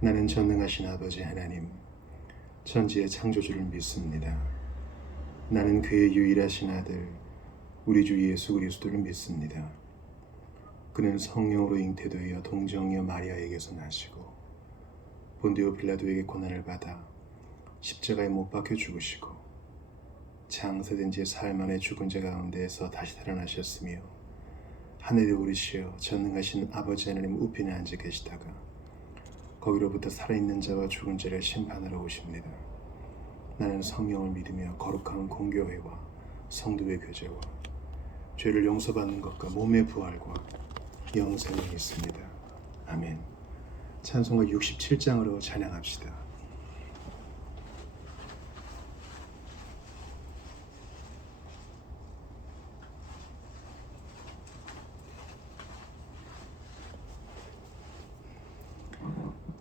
나는 전능하신 아버지 하나님, 천지의 창조주를 믿습니다. 나는 그의 유일하신 아들, 우리 주 예수 그리스도를 믿습니다. 그는 성령으로 잉태되어 동정녀 마리아에게서 나시고 본디오 빌라도에게 고난을 받아 십자가에 못 박혀 죽으시고 장사된 지 사흘 만에 죽은 자 가운데에서 다시 살아나셨으며 하늘에 오르시어 전능하신 아버지 하나님 우편에 앉아 계시다가 거기로부터 살아있는 자와 죽은 자를 심판하러 오십니다. 나는 성령을 믿으며 거룩한 공교회와 성도의 교제와 죄를 용서받는 것과 몸의 부활과 영생을 믿습니다. 아멘. 찬송가 67장으로 찬양합시다.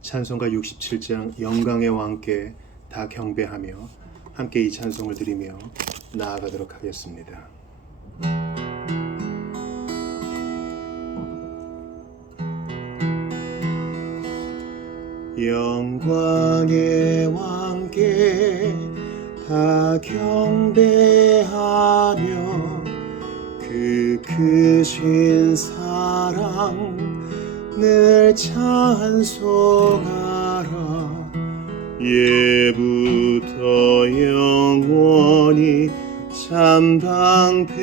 찬송가 67장 영광의 왕께 다 경배하며 함께 이 찬송을 드리며 나아가도록 하겠습니다. 영광의 왕께 다 경배하며 그 크신 사랑 늘 찬송하라. 예부터 영원히 참 방패시니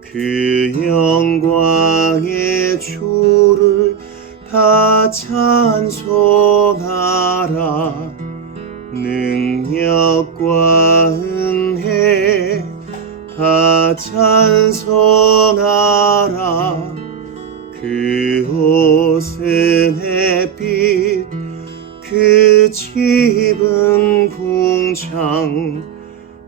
그 영광의 주를 다 찬송하라. 능력과 은혜 다 찬송하라. 그 옷은 햇빛 그 집은 궁창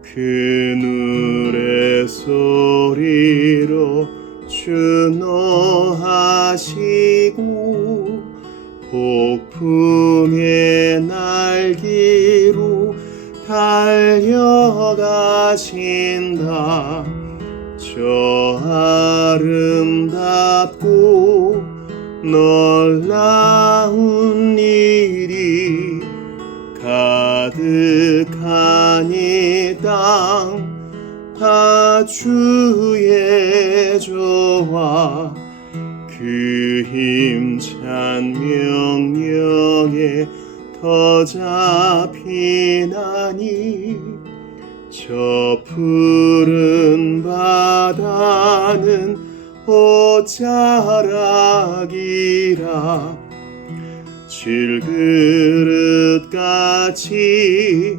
그 노래 소리로 준호하시고 폭풍의 날개로 달려가신다. 저 아름답고 놀라운 일이 가득한 이 땅 다 주의 조화 그 힘찬 명령에 더 잡히나니 저 푸른 바다는 옷자락이라. 질그릇같이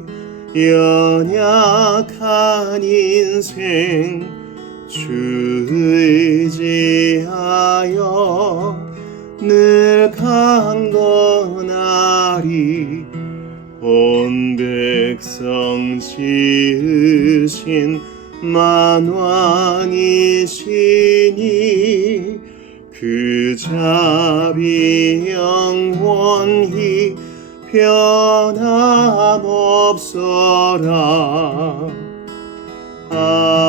연약한 인생 주 의지하여 늘 강건하리. 온 백성 지으신 만왕이시니 그 자비 영원히 변함없어라. 아멘.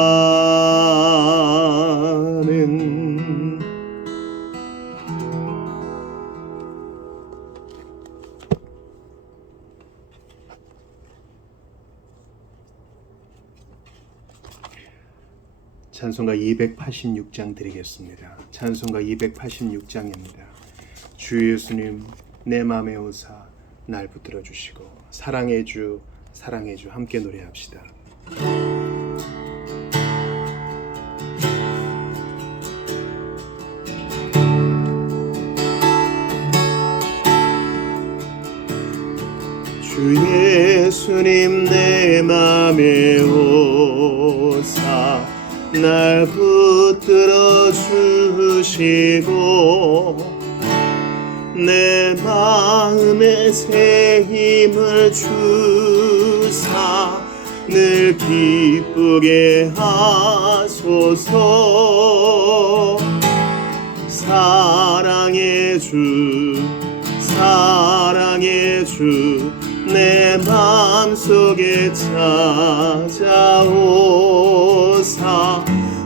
찬송가 286장 드리겠습니다. 찬송가 286장입니다. 주 예수님 내 맘에 오사 날 붙들어 주시고 사랑의 주 사랑의 주 함께 노래합시다. 주 예수님 내 맘에 오사 날 붙들어 주시고 내 마음에 새 힘을 주사 늘 기쁘게 하소서. 사랑의 주 사랑의 주 내 마음속에 찾아오사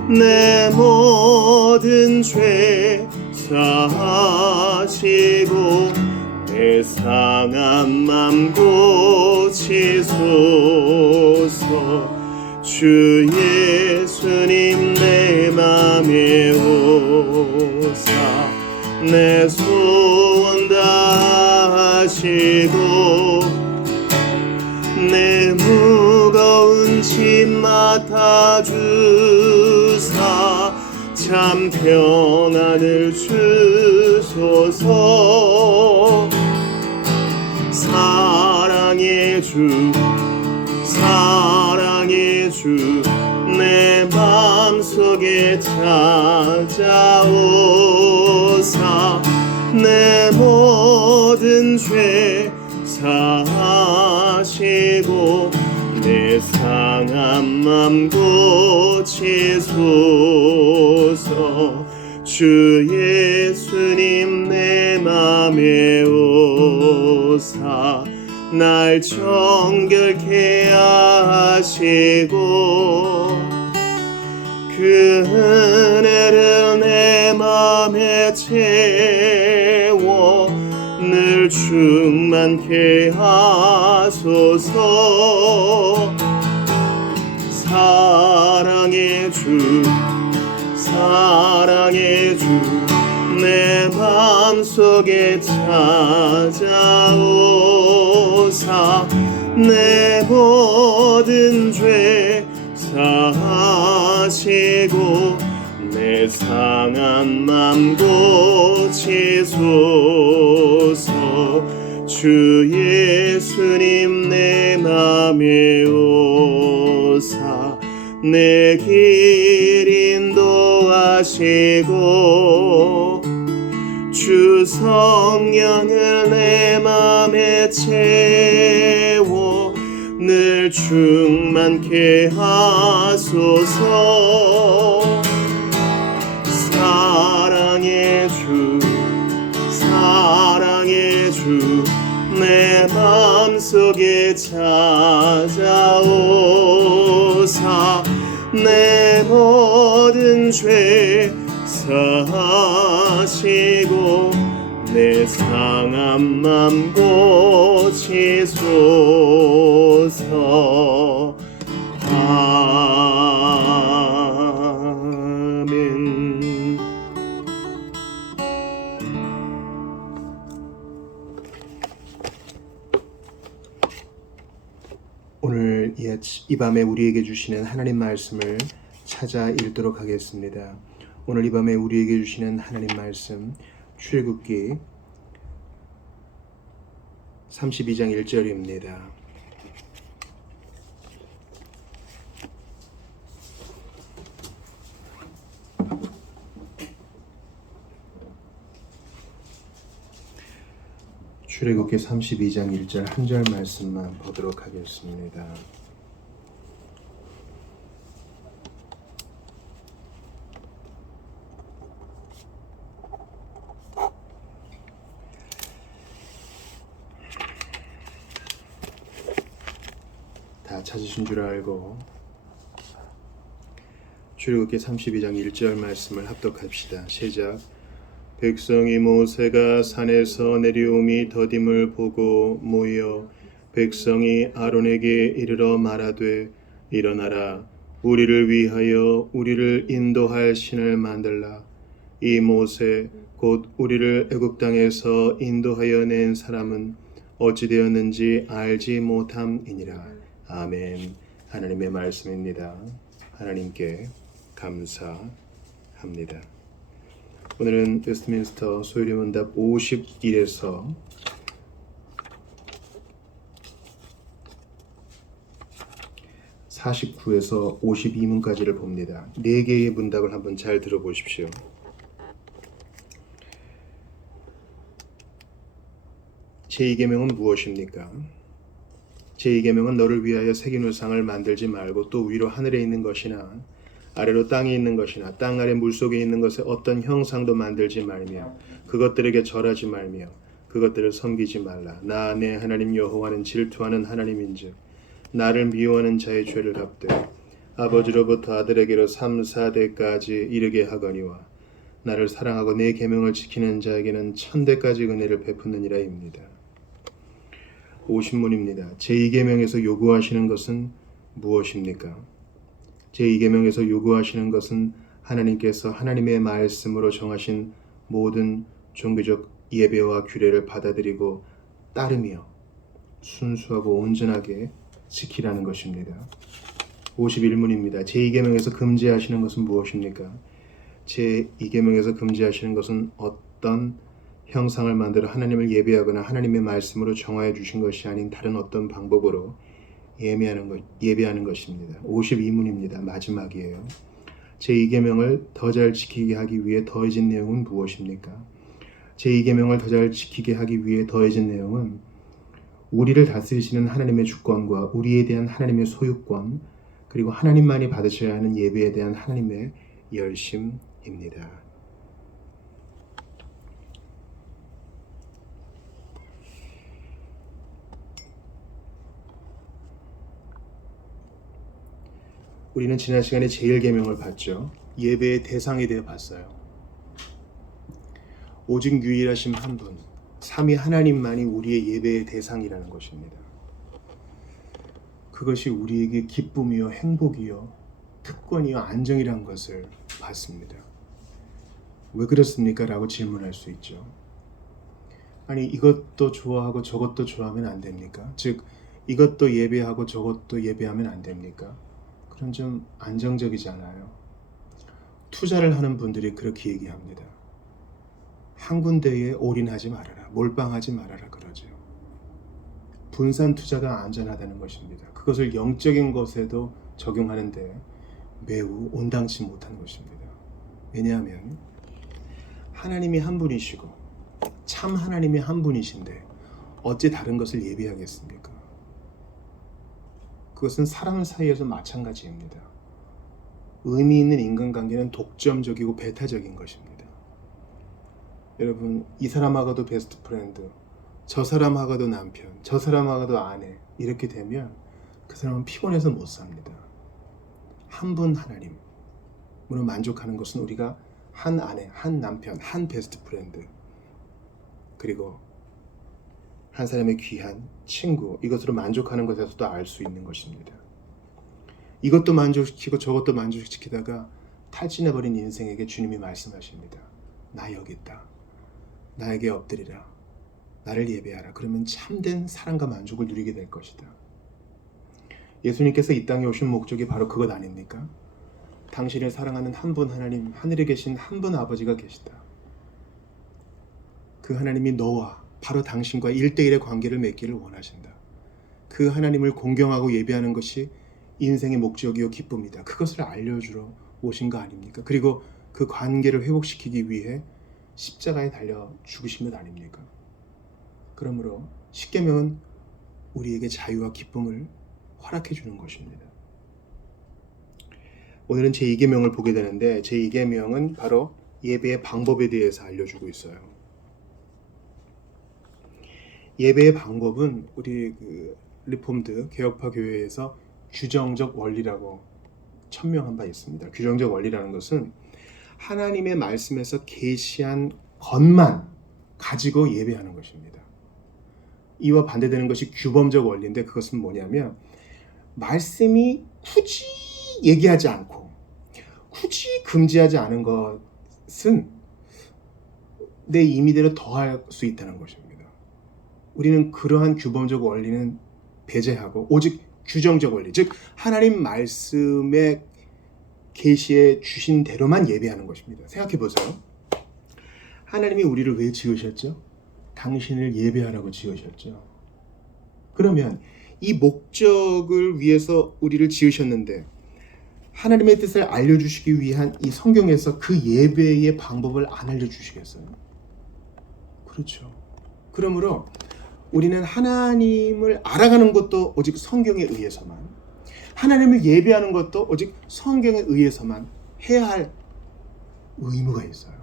내 모든 죄 역사하시고 내 상한 맘 고치소서. 주 예수님 내 맘에 오사 내 소원 다하시고 내 무거운 짐 맡아주사 참 평안을 주소서. 사랑의 주 사랑의 주 내 맘속에 찾아오사 내 모든 죄 사하시고 내 상한 맘 고치소서. 주 예수님 내 맘에 오사 날 정결케 하시고 그 은혜를 내 맘에 채워 늘 충만케 하소서. 사랑의 주 사랑의 주 내 맘속에 찾아오사 내 모든 죄 사하시고 내 상한 맘 고치소서. 주 예수님 내 맘에 오사 내 길 인도하시고 주 성령을 내 맘에 채워 늘 충만케 하소서. 사랑의 주 사랑의 주 내 맘속에 찾아오사 내 모든 죄 사하시고 내 상한 맘 고치소서. 아멘. 오늘 이 밤에 우리에게 주시는 하나님 말씀을 찾아 읽도록 하겠습니다. 오늘 이 밤에 우리에게 주시는 하나님 말씀 출애굽기 32장 1절입니다. 출애굽기 32장 1절 한 절 말씀만 보도록 하겠습니다. 다 찾으신 줄 알고 출애굽기 32장 1절 말씀을 합독합시다. 시작. 백성이 모세가 산에서 내려옴이 더딤을 보고 모여 백성이 아론에게 이르러 말하되 일어나라 우리를 위하여 우리를 인도할 신을 만들라. 이 모세 곧 우리를 애굽 땅에서 인도하여 낸 사람은 어찌 되었는지 알지 못함이니라. 아멘. 하나님의 말씀입니다. 하나님께 감사합니다. 오늘은 웨스트민스터 소유리문답 51에서 49에서 52문까지를 봅니다. 4개의 문답을 한번 잘 들어보십시오. 제2계명은 무엇입니까? 제2계명은 너를 위하여 새긴 우상을 만들지 말고 또 위로 하늘에 있는 것이나 아래로 땅에 있는 것이나 땅 아래 물속에 있는 것에 어떤 형상도 만들지 말며 그것들에게 절하지 말며 그것들을 섬기지 말라. 나 내 하나님 여호와는 질투하는 하나님인즉 나를 미워하는 자의 죄를 갚되 아버지로부터 아들에게로 3, 4대까지 이르게 하거니와 나를 사랑하고 내 계명을 지키는 자에게는 천대까지 은혜를 베푸느니라입니다. 50문입니다. 제2계명에서 요구하시는 것은 무엇입니까? 제2계명에서 요구하시는 것은 하나님께서 하나님의 말씀으로 정하신 모든 종교적 예배와 규례를 받아들이고 따르며 순수하고 온전하게 지키라는 것입니다. 51문입니다. 제2계명에서 금지하시는 것은 무엇입니까? 제2계명에서 금지하시는 것은 어떤 형상을 만들어 하나님을 예배하거나 하나님의 말씀으로 정하여 주신 것이 아닌 다른 어떤 방법으로 예배하는 것입니다. 52문입니다. 마지막이에요. 제2계명을 더 잘 지키게 하기 위해 더해진 내용은 무엇입니까? 제2계명을 더 잘 지키게 하기 위해 더해진 내용은 우리를 다스리시는 하나님의 주권과 우리에 대한 하나님의 소유권, 그리고 하나님만이 받으셔야 하는 예배에 대한 하나님의 열심입니다. 우리는 지난 시간에 제1계명을 봤죠. 예배의 대상에 대해 봤어요. 오직 유일하신 한 분, 삼위 하나님만이 우리의 예배의 대상이라는 것입니다. 그것이 우리에게 기쁨이요 행복이요 특권이요 안정이란 것을 봤습니다. 왜 그렇습니까? 라고 질문할 수 있죠. 아니 이것도 좋아하고 저것도 좋아하면 안 됩니까? 즉 이것도 예배하고 저것도 예배하면 안 됩니까? 그건 좀 안정적이잖아요. 투자를 하는 분들이 그렇게 얘기합니다. 한 군데에 올인하지 말아라, 몰빵하지 말아라 그러죠. 분산 투자가 안전하다는 것입니다. 그것을 영적인 것에도 적용하는데 매우 온당치 못한 것입니다. 왜냐하면 하나님이 한 분이시고 참 하나님이 한 분이신데 어찌 다른 것을 예배하겠습니까? 그것은 사람 사이에서 마찬가지입니다. 의미 있는 인간관계는 독점적이고 배타적인 것입니다. 여러분, 이 사람하고도 베스트 프렌드, 저 사람하고도 남편, 저 사람하고도 아내 이렇게 되면 그 사람은 피곤해서 못 삽니다. 한 분 하나님으로 만족하는 것은 우리가 한 아내, 한 남편, 한 베스트 프렌드, 그리고 한 사람의 귀한 친구, 이것으로 만족하는 것에서도 알 수 있는 것입니다. 이것도 만족시키고 저것도 만족시키다가 탈진해버린 인생에게 주님이 말씀하십니다. 나 여기 있다. 나에게 엎드리라. 나를 예배하라. 그러면 참된 사랑과 만족을 누리게 될 것이다. 예수님께서 이 땅에 오신 목적이 바로 그것 아닙니까? 당신을 사랑하는 한 분 하나님, 하늘에 계신 한 분 아버지가 계시다. 그 하나님이 너와 바로 당신과 1대1의 관계를 맺기를 원하신다. 그 하나님을 공경하고 예배하는 것이 인생의 목적이요 기쁨이다. 그것을 알려주러 오신 거 아닙니까? 그리고 그 관계를 회복시키기 위해 십자가에 달려 죽으신 것 아닙니까? 그러므로 십계명은 우리에게 자유와 기쁨을 허락해 주는 것입니다. 오늘은 제2계명을 보게 되는데 제2계명은 바로 예배의 방법에 대해서 알려주고 있어요. 예배의 방법은 우리 리폼드 개혁파 교회에서 규정적 원리라고 천명한 바 있습니다. 규정적 원리라는 것은 하나님의 말씀에서 계시한 것만 가지고 예배하는 것입니다. 이와 반대되는 것이 규범적 원리인데 그것은 뭐냐면 말씀이 굳이 얘기하지 않고 굳이 금지하지 않은 것은 내 임의대로 더할 수 있다는 것입니다. 우리는 그러한 규범적 원리는 배제하고 오직 규정적 원리, 즉 하나님 말씀의 계시해 주신 대로만 예배하는 것입니다. 생각해 보세요. 하나님이 우리를 왜 지으셨죠? 당신을 예배하라고 지으셨죠. 그러면 이 목적을 위해서 우리를 지으셨는데 하나님의 뜻을 알려주시기 위한 이 성경에서 그 예배의 방법을 안 알려주시겠어요? 그렇죠. 그러므로 우리는 하나님을 알아가는 것도 오직 성경에 의해서만, 하나님을 예배하는 것도 오직 성경에 의해서만 해야 할 의무가 있어요.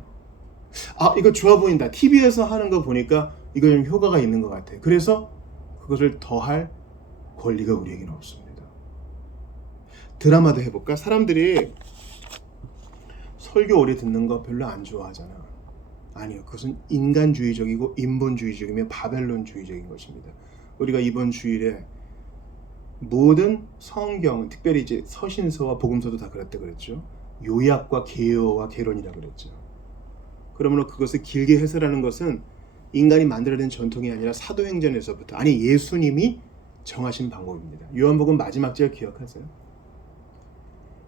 아, 이거 좋아 보인다. TV에서 하는 거 보니까 이거 좀 효과가 있는 것 같아. 그래서 그것을 더할 권리가 우리에게는 없습니다. 드라마도 해볼까? 사람들이 설교 오래 듣는 거 별로 안 좋아하잖아. 아니요. 그것은 인간주의적이고 인본주의적이며 바벨론주의적인 것입니다. 우리가 이번 주일에 모든 성경, 특별히 이제 서신서와 복음서도 다 그랬다 그랬죠. 요약과 개요와 개론이라 그랬죠. 그러므로 그것을 길게 해설하는 것은 인간이 만들어낸 전통이 아니라 사도행전에서부터, 아니 예수님이 정하신 방법입니다. 요한복음 마지막 절 기억하세요?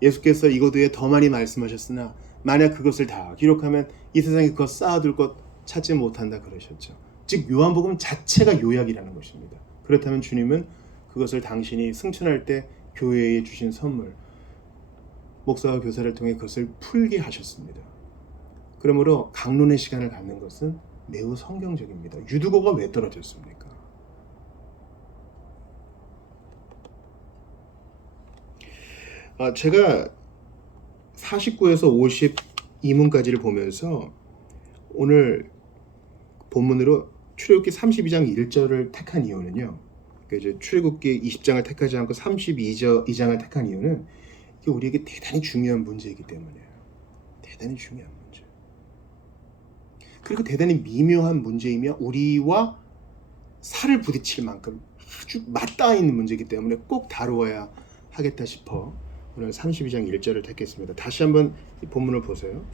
예수께서 이것 외에 더 많이 말씀하셨으나 만약 그것을 다 기록하면 이 세상에 그것 쌓아둘 것 찾지 못한다 그러셨죠. 즉 요한복음 자체가 요약이라는 것입니다. 그렇다면 주님은 그것을 당신이 승천할 때 교회에 주신 선물, 목사와 교사를 통해 그것을 풀게 하셨습니다. 그러므로 강론의 시간을 갖는 것은 매우 성경적입니다. 유두고가 왜 떨어졌습니까? 제가 49에서 52문까지를 보면서 오늘 본문으로 출애굽기 32장 1절을 택한 이유는요. 이제 출애굽기 20장을 택하지 않고 32장을 택한 이유는 이게 우리에게 대단히 중요한 문제이기 때문이에요. 대단히 중요한 문제. 그리고 대단히 미묘한 문제이며 우리와 살을 부딪힐 만큼 아주 맞닿아 있는 문제이기 때문에 꼭 다루어야 하겠다 싶어 오늘 32장 1절을 택했습니다. 다시 한번 이 본문을 보세요.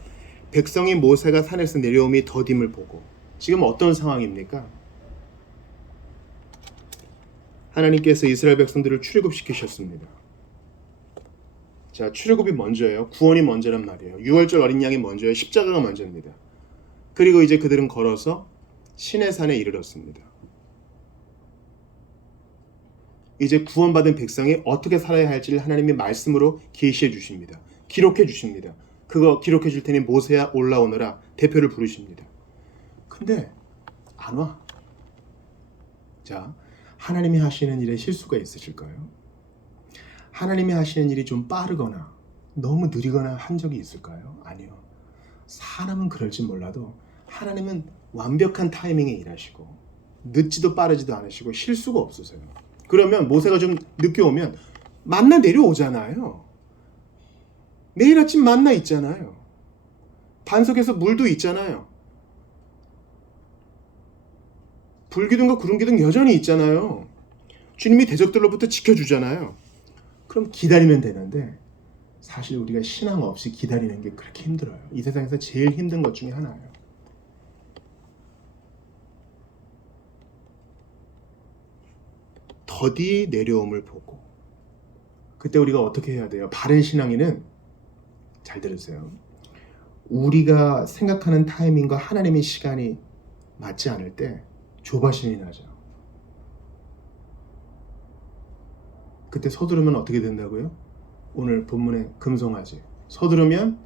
백성이 모세가 산에서 내려옴이 더딤을 보고, 지금 어떤 상황입니까? 하나님께서 이스라엘 백성들을 출애굽시키셨습니다. 자, 출애굽이 먼저예요. 구원이 먼저란 말이에요. 6월절 어린 양이 먼저예요. 십자가가 먼저입니다. 그리고 이제 그들은 걸어서 시내산에 이르렀습니다. 이제 구원받은 백성이 어떻게 살아야 할지를 하나님이 말씀으로 계시해 주십니다. 기록해 주십니다. 그거 기록해 줄 테니 모세야 올라오너라 대표를 부르십니다. 근데 안 와. 자, 하나님이 하시는 일에 실수가 있으실까요? 하나님이 하시는 일이 좀 빠르거나 너무 느리거나 한 적이 있을까요? 아니요. 사람은 그럴지 몰라도 하나님은 완벽한 타이밍에 일하시고 늦지도 빠르지도 않으시고 실수가 없으세요. 그러면 모세가 좀 늦게 오면 만나 내려오잖아요. 내일 아침 만나 있잖아요. 반석에서 물도 있잖아요. 불기둥과 구름기둥 여전히 있잖아요. 주님이 대적들로부터 지켜주잖아요. 그럼 기다리면 되는데 사실 우리가 신앙 없이 기다리는 게 그렇게 힘들어요. 이 세상에서 제일 힘든 것 중에 하나예요. 더디 내려옴을 보고, 그때 우리가 어떻게 해야 돼요? 바른 신앙인은 잘 들으세요. 우리가 생각하는 타이밍과 하나님의 시간이 맞지 않을 때 조바심이 나죠. 그때 서두르면 어떻게 된다고요? 오늘 본문에 금송아지. 서두르면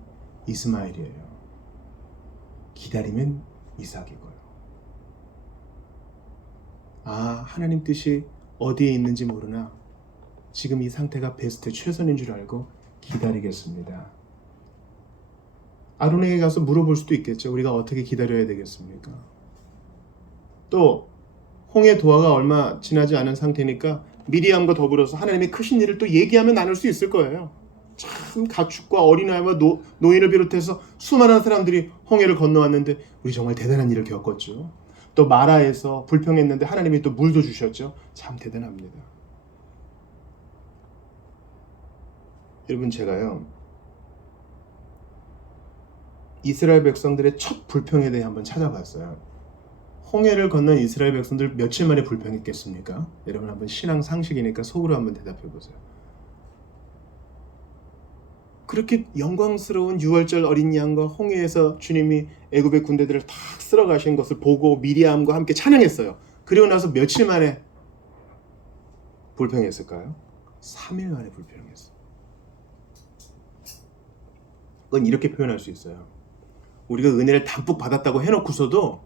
이스마엘이에요. 기다리면 이삭이고요. 아, 하나님 뜻이 어디에 있는지 모르나 지금 이 상태가 베스트 최선인 줄 알고 기다리겠습니다. 아론에게 가서 물어볼 수도 있겠죠. 우리가 어떻게 기다려야 되겠습니까? 또 홍해 도하가 얼마 지나지 않은 상태니까 미리암과 더불어서 하나님의 크신 일을 또 얘기하면 나눌 수 있을 거예요. 참 가축과 어린아이와 노인을 비롯해서 수많은 사람들이 홍해를 건너왔는데 우리 정말 대단한 일을 겪었죠. 또 마라에서 불평했는데 하나님이 또 물도 주셨죠. 참 대단합니다. 여러분, 제가요 이스라엘 백성들의 첫 불평에 대해 한번 찾아봤어요. 홍해를 건넌 이스라엘 백성들 며칠 만에 불평했겠습니까? 여러분 한번 신앙 상식이니까 속으로 한번 대답해 보세요. 그렇게 영광스러운 6월절 어린 양과 홍해에서 주님이 애굽의 군대들을 다 쓸어 가신 것을 보고 미리암과 함께 찬양했어요. 그리고 나서 며칠 만에 불평했을까요? 3일 만에 불평했어요. 그건 이렇게 표현할 수 있어요. 우리가 은혜를 담뿍 받았다고 해놓고서도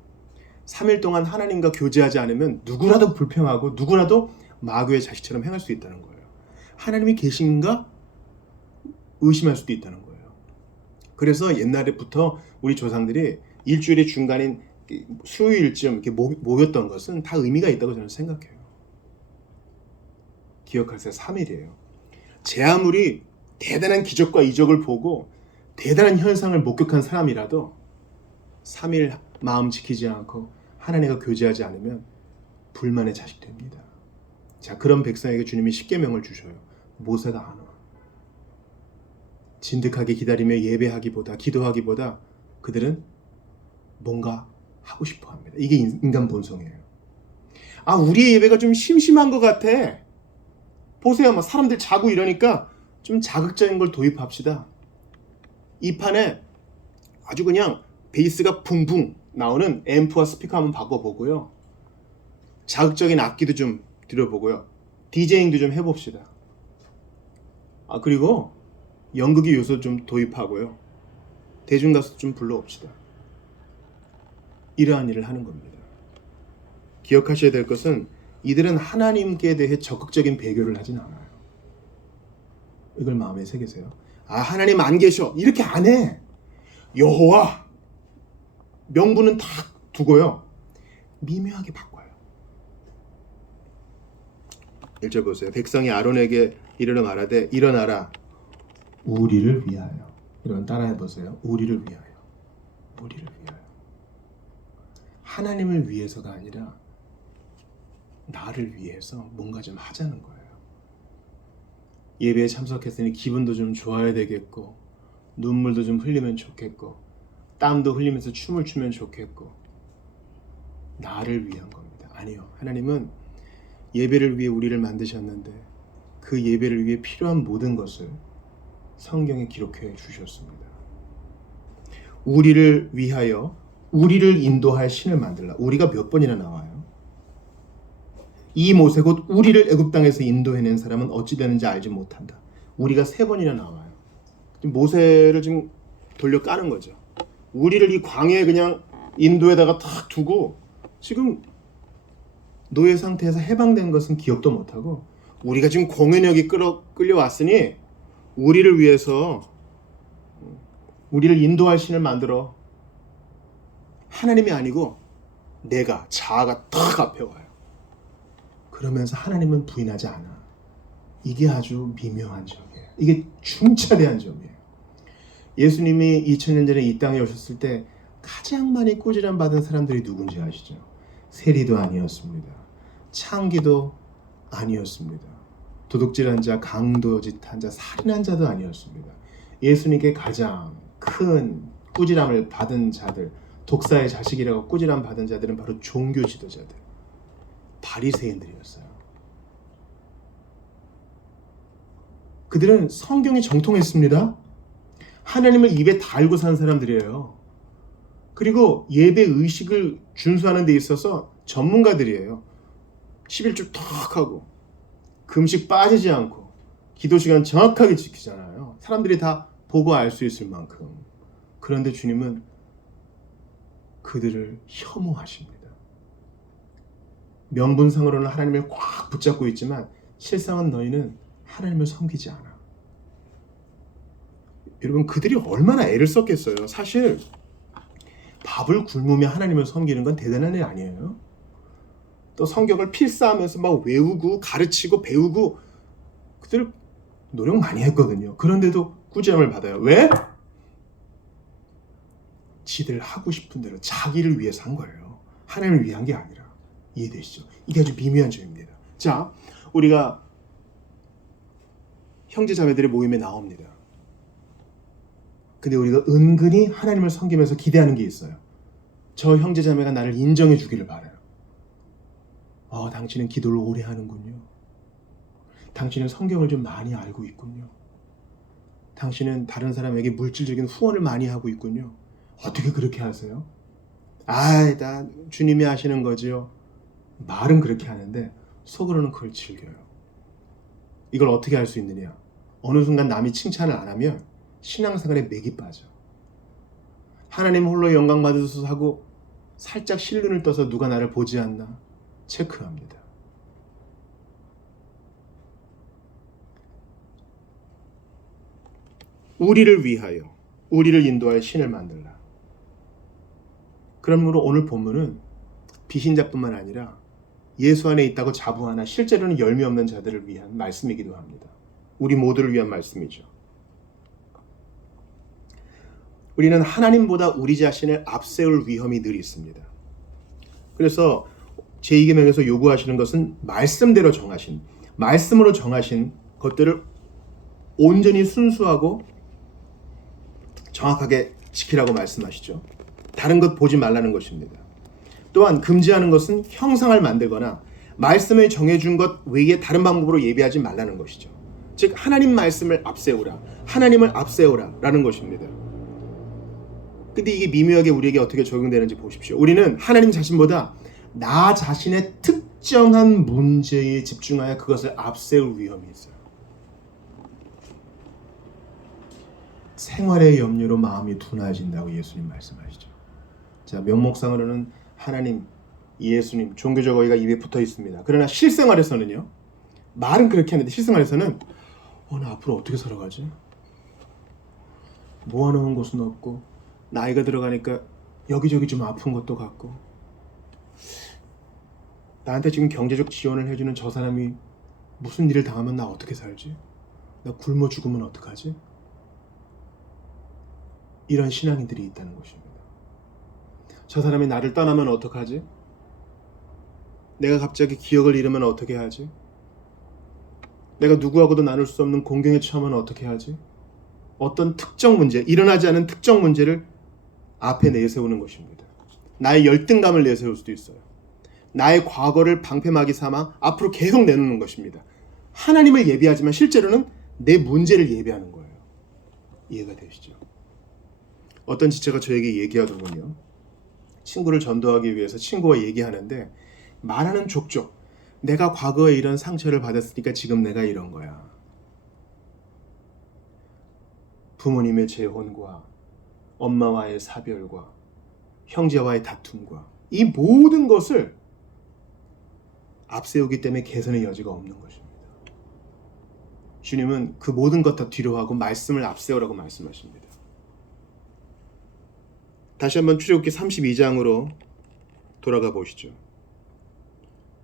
3일 동안 하나님과 교제하지 않으면 누구라도 불평하고 누구라도 마귀의 자식처럼 행할 수 있다는 거예요. 하나님이 계신가 의심할 수도 있다는 거예요. 그래서 옛날부터 우리 조상들이 일주일의 중간인 수요일쯤 이렇게 모였던 것은 다 의미가 있다고 저는 생각해요. 기억하세요. 3일이에요. 제 아무리 대단한 기적과 이적을 보고 대단한 현상을 목격한 사람이라도 3일 마음 지키지 않고 하나님과 교제하지 않으면 불만의 자식 됩니다. 자, 그런 백성에게 주님이 십계명을 주셔요. 모세가 안 와. 진득하게 기다리며 예배하기보다, 기도하기보다 그들은 뭔가 하고 싶어 합니다. 이게 인간 본성이에요. 아, 우리의 예배가 좀 심심한 것 같아. 보세요. 막 사람들 자고 이러니까 좀 자극적인 걸 도입합시다. 이 판에 아주 그냥 베이스가 붕붕 나오는 앰프와 스피커 한번 바꿔보고요. 자극적인 악기도 좀 들여보고요. 디제잉도 좀 해봅시다. 아, 그리고 연극의 요소 좀 도입하고요. 대중가수 좀 불러옵시다. 이러한 일을 하는 겁니다. 기억하셔야 될 것은 이들은 하나님께 대해 적극적인 배교를 하진 않아요. 이걸 마음에 새기세요. 아, 하나님 안 계셔. 이렇게 안 해. 여호와 명분은 다 두고요. 미묘하게 바꿔요. 1절 보세요. 백성이 아론에게 이르러 말하되 일어나라. 우리를 위하여. 이런 따라해 보세요. 우리를 위하여. 우리를 위하여. 하나님을 위해서가 아니라 나를 위해서 뭔가 좀 하자는 거예요. 예배에 참석했으니 기분도 좀 좋아야 되겠고, 눈물도 좀 흘리면 좋겠고, 땀도 흘리면서 춤을 추면 좋겠고, 나를 위한 겁니다. 아니요. 하나님은 예배를 위해 우리를 만드셨는데 그 예배를 위해 필요한 모든 것을 성경에 기록해 주셨습니다. 우리를 위하여 우리를 인도할 신을 만들라. 우리가 몇 번이나 나와요? 이 모세 곧 우리를 애굽 땅에서 인도해낸 사람은 어찌 되는지 알지 못한다. 우리가 3번이나 나와요. 모세를 지금 돌려 까는 거죠. 우리를 이 광야에 그냥 인도에다가 탁 두고 지금 노예 상태에서 해방된 것은 기억도 못하고 우리가 지금 공연역이 끌려왔으니 우리를 위해서 우리를 인도할 신을 만들어. 하나님이 아니고 내가 자아가 탁 앞에 와요. 그러면서 하나님은 부인하지 않아. 이게 아주 미묘한 점이에요. 이게 중차대한 점이에요. 예수님이 2000년 전에 이 땅에 오셨을 때 가장 많이 꾸지람 받은 사람들이 누군지 아시죠? 세리도 아니었습니다. 창기도 아니었습니다. 도둑질한 자, 강도짓한 자, 살인한 자도 아니었습니다. 예수님께 가장 큰 꾸지람을 받은 자들, 독사의 자식이라고 꾸지람 받은 자들은 바로 종교 지도자들, 바리새인들이었어요. 그들은 성경이 정통했습니다. 하나님을 입에 달고 산 사람들이에요. 그리고 예배 의식을 준수하는 데 있어서 전문가들이에요. 11조 탁 하고 금식 빠지지 않고 기도 시간 정확하게 지키잖아요. 사람들이 다 보고 알 수 있을 만큼. 그런데 주님은 그들을 혐오하십니다. 명분상으로는 하나님을 꽉 붙잡고 있지만 실상은 너희는 하나님을 섬기지 않아. 여러분, 그들이 얼마나 애를 썼겠어요. 사실 밥을 굶으며 하나님을 섬기는 건 대단한 일 아니에요. 또 성경을 필사하면서 막 외우고 가르치고 배우고 그들 노력 많이 했거든요. 그런데도 꾸지람을 받아요. 왜? 지들 하고 싶은 대로 자기를 위해서 한 거예요. 하나님을 위한 게 아니라. 이해되시죠? 이게 아주 미묘한 점입니다. 자, 우리가 형제자매들의 모임에 나옵니다. 근데 우리가 은근히 하나님을 섬기면서 기대하는 게 있어요. 저 형제자매가 나를 인정해 주기를 바라요. 당신은 기도를 오래 하는군요. 당신은 성경을 좀 많이 알고 있군요. 당신은 다른 사람에게 물질적인 후원을 많이 하고 있군요. 어떻게 그렇게 하세요? 나 주님이 하시는 거지요. 말은 그렇게 하는데 속으로는 그걸 즐겨요. 이걸 어떻게 할 수 있느냐? 어느 순간 남이 칭찬을 안 하면 신앙생활에 맥이 빠져. 하나님 홀로 영광 받으소서 하고 살짝 실눈을 떠서 누가 나를 보지 않나 체크합니다. 우리를 위하여 우리를 인도할 신을 만들라. 그러므로 오늘 본문은 비신자뿐만 아니라 예수 안에 있다고 자부하나 실제로는 열매 없는 자들을 위한 말씀이기도 합니다. 우리 모두를 위한 말씀이죠. 우리는 하나님보다 우리 자신을 앞세울 위험이 늘 있습니다. 그래서 제2계명에서 요구하시는 것은 말씀대로 정하신, 말씀으로 정하신 것들을 온전히 순수하고 정확하게 지키라고 말씀하시죠. 다른 것 보지 말라는 것입니다. 또한 금지하는 것은 형상을 만들거나 말씀에 정해준 것 외에 다른 방법으로 예배하지 말라는 것이죠. 즉 하나님 말씀을 앞세우라, 하나님을 앞세우라 라는 것입니다. 근데 이게 미묘하게 우리에게 어떻게 적용되는지 보십시오. 우리는 하나님 자신보다 나 자신의 특정한 문제에 집중하여 그것을 앞세울 위험이 있어요. 생활의 염려로 마음이 둔해진다고 예수님 말씀하시죠. 자, 명목상으로는 하나님, 예수님, 종교적 어휘가 입에 붙어 있습니다. 그러나 실생활에서는요, 말은 그렇게 하는데 실생활에서는 나 앞으로 어떻게 살아가지? 모아놓은 곳은 없고 나이가 들어가니까 여기저기 좀 아픈 것도 같고 나한테 지금 경제적 지원을 해주는 저 사람이 무슨 일을 당하면 나 어떻게 살지? 나 굶어 죽으면 어떡하지? 이런 신앙인들이 있다는 것입니다. 저 사람이 나를 떠나면 어떡하지? 내가 갑자기 기억을 잃으면 어떻게 하지? 내가 누구하고도 나눌 수 없는 공경에 처하면 어떻게 하지? 어떤 특정 문제, 일어나지 않은 특정 문제를 앞에 내세우는 것입니다. 나의 열등감을 내세울 수도 있어요. 나의 과거를 방패막이 삼아 앞으로 계속 내놓는 것입니다. 하나님을 예배하지만 실제로는 내 문제를 예배하는 거예요. 이해가 되시죠? 어떤 지체가 저에게 얘기하더군요. 친구를 전도하기 위해서 친구와 얘기하는데 말하는 족족 내가 과거에 이런 상처를 받았으니까 지금 내가 이런 거야. 부모님의 재혼과 엄마와의 사별과 형제와의 다툼과 이 모든 것을 앞세우기 때문에 개선의 여지가 없는 것입니다. 주님은 그 모든 것 다 뒤로하고 말씀을 앞세우라고 말씀하십니다. 다시 한번 출애굽기 32장으로 돌아가 보시죠.